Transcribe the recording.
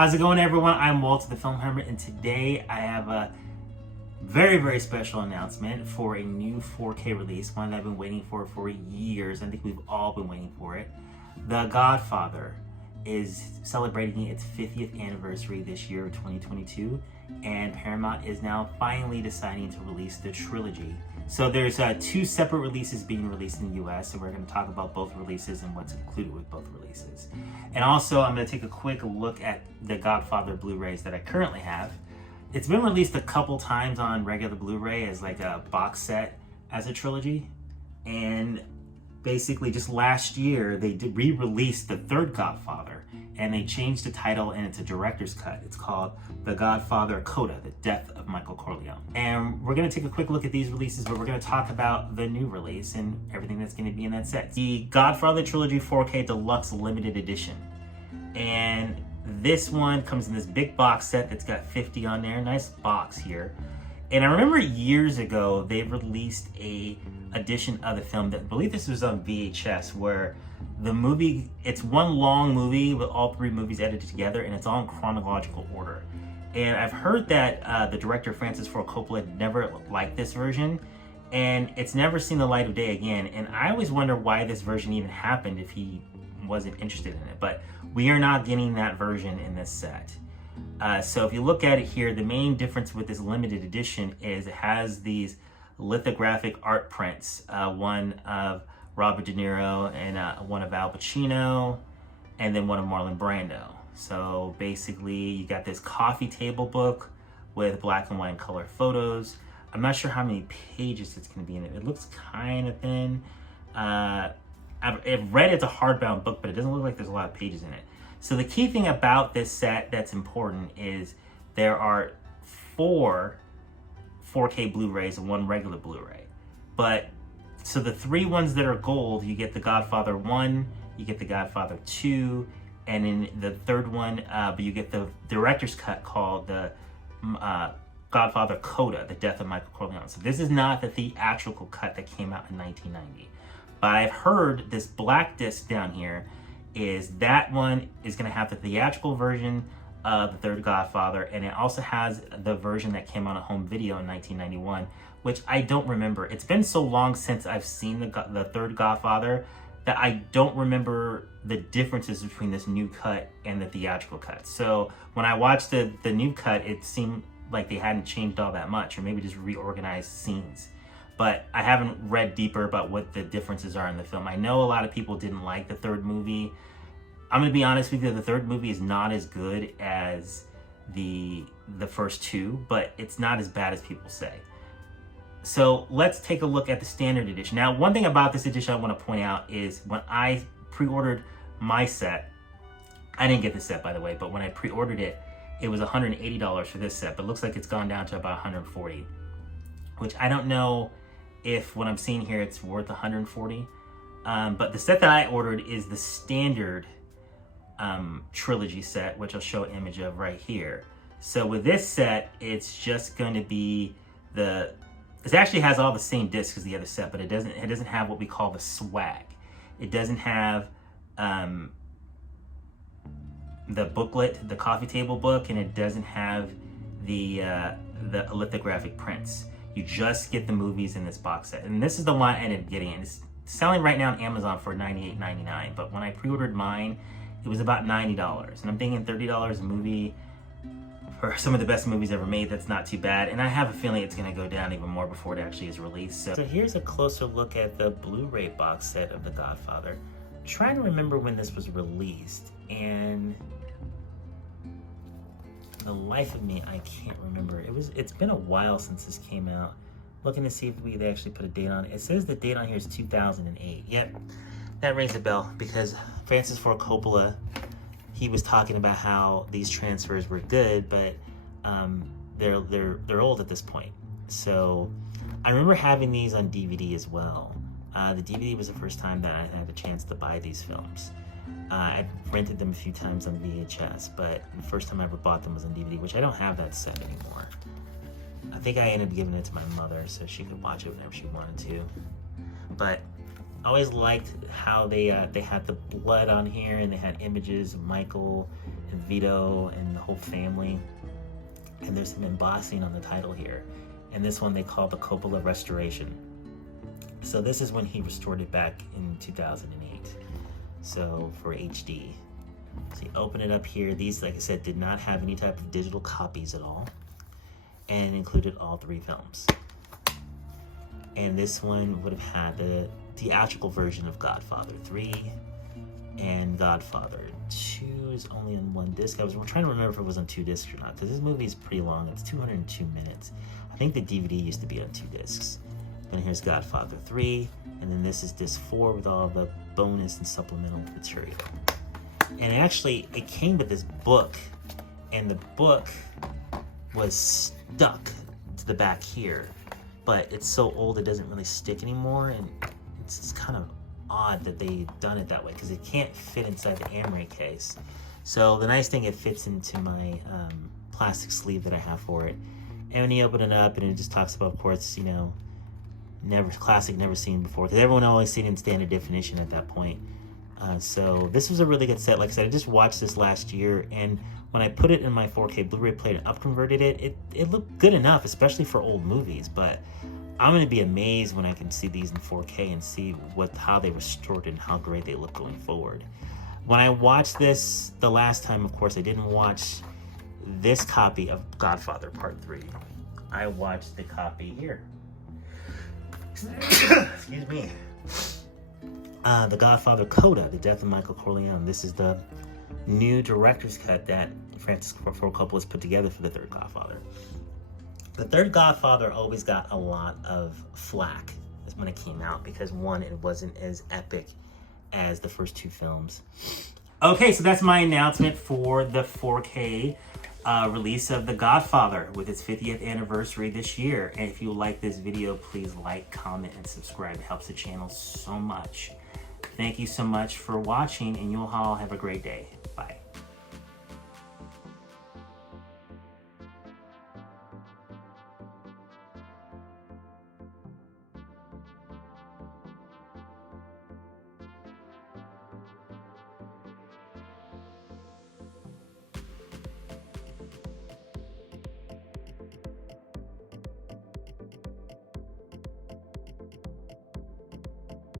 How's it going, everyone? I'm Walter the Film Hermit, and today I have a very, very special announcement for a new 4K release, one that I've been waiting for years. I think we've all been waiting for it. The Godfather is celebrating its 50th anniversary this year, 2022, and Paramount is now finally deciding to release the trilogy. So there's two separate releases being released in the US, and we're going to talk about both releases and what's included with both releases. And also, I'm going to take a quick look at the Godfather Blu-rays that I currently have. It's been released a couple times on regular Blu-ray as like a box set as a trilogy, and basically just last year they re-released the third Godfather, and they changed the title, and it's a director's cut. It's called The Godfather Coda, The Death of Michael Corleone. And we're going to take a quick look at these releases, but we're going to talk about the new release and everything that's going to be in that set. The Godfather Trilogy 4K Deluxe Limited Edition. And this one comes in this big box set that's got 50 on there. Nice box here. And I remember years ago, they released a edition of the film that I believe this was on VHS, where the movie, it's one long movie with all three movies edited together, and it's all in chronological order. And I've heard that the director Francis Ford Coppola never liked this version, and it's never seen the light of day again. And I always wonder why this version even happened if he wasn't interested in it. But we are not getting that version in this set. So if you look at it here, the main difference with this limited edition is it has these lithographic art prints, one of Robert De Niro and one of Al Pacino, and then one of Marlon Brando. So basically you got this coffee table book with black and white color photos. I'm not sure how many pages it's going to be in it. It looks kind of thin. I've read it's a hardbound book, but it doesn't look like there's a lot of pages in it. So the key thing about this set that's important is there are 4 4K Blu-rays and 1 regular Blu-ray. But so the 3 ones that are gold, you get the Godfather 1, you get the Godfather 2, and in the third one, but you get the director's cut called the Godfather Coda, The Death of Michael Corleone. So this is not the theatrical cut that came out in 1990. But I've heard this black disc down here is that one is going to have the theatrical version of the third Godfather, and it also has the version that came out on home video in 1991, which I don't remember. It's been so long since I've seen the third Godfather that I don't remember the differences between this new cut and the theatrical cut. So when I watched the new cut, it seemed like they hadn't changed all that much, or maybe just reorganized scenes. But I haven't read deeper about what the differences are in the film. I know a lot of people didn't like the third movie. I'm gonna be honest with you, the third movie is not as good as the first 2, but it's not as bad as people say. So let's take a look at the standard edition. Now, one thing about this edition I wanna point out is when I pre-ordered my set, I didn't get the set, by the way, but when I pre-ordered it, it was $180 for this set, but it looks like it's gone down to about $140, which I don't know if what I'm seeing here it's worth $140. But the set that I ordered is the standard trilogy set, which I'll show an image of right here. So with this set, it's just going to be it actually has all the same discs as the other set, but it doesn't have what we call the swag. It doesn't have the booklet, the coffee table book, and it doesn't have the lithographic prints. You just get the movies in this box set. And this is the one I ended up getting. It's selling right now on Amazon for $98.99. But when I pre-ordered mine, it was about $90. And I'm thinking $30 a movie for some of the best movies ever made, that's not too bad. And I have a feeling it's gonna go down even more before it actually is released. So here's a closer look at the Blu-ray box set of The Godfather. I'm trying to remember when this was released, and the life of me, I can't remember. It's been a while since this came out. Looking to see if they actually put a date on it. It says the date on here is 2008. Yep, that rings a bell, because Francis Ford Coppola, he was talking about how these transfers were good, but they're old at this point. So I remember having these on DVD as well. The DVD was the first time that I had a chance to buy these films. I rented them a few times on VHS, but the first time I ever bought them was on DVD, which I don't have that set anymore. I think I ended up giving it to my mother so she could watch it whenever she wanted to. But I always liked how they had the blood on here, and they had images of Michael and Vito and the whole family. And there's some embossing on the title here. And this one they call the Coppola Restoration. So this is when he restored it back in 2008. So for HD. So you open it up here. These, like I said, did not have any type of digital copies at all, and included all 3 films. And this one would have had the theatrical version of Godfather 3, and Godfather 2 is only on 1 disc. We're trying to remember if it was on 2 discs or not, because this movie is pretty long. It's 202 minutes. I think the DVD used to be on 2 discs. Then here's Godfather 3, and then this is disc 4 with all the bonus and supplemental material. And actually, it came with this book, and the book was stuck to the back here, but it's so old it doesn't really stick anymore, and it's kind of odd that they've done it that way, because it can't fit inside the Amory case. So the nice thing, it fits into my plastic sleeve that I have for it. And when you open it up, and it just talks about, of course, you know, classic, never seen before, because everyone always seen it in standard definition at that point. So this was a really good set. Like I said, I just watched this last year, and when I put it in my 4K Blu-ray player and upconverted it looked good enough, especially for old movies. But I'm going to be amazed when I can see these in 4K and see how they restored it and how great they look going forward. When I watched this the last time, of course, I didn't watch this copy of Godfather Part 3. I watched the copy here. Excuse me. The Godfather Coda, The Death of Michael Corleone. This is the new director's cut that Francis Ford Coppola has put together for the third Godfather. The third Godfather always got a lot of flack when it came out, because one, it wasn't as epic as the first 2 films. Okay, so that's my announcement for the 4K release of The Godfather with its 50th anniversary this year. And if you like this video, please like, comment, and subscribe. It helps the channel so much. Thank you so much for watching, and you'll all have a great day. Bye.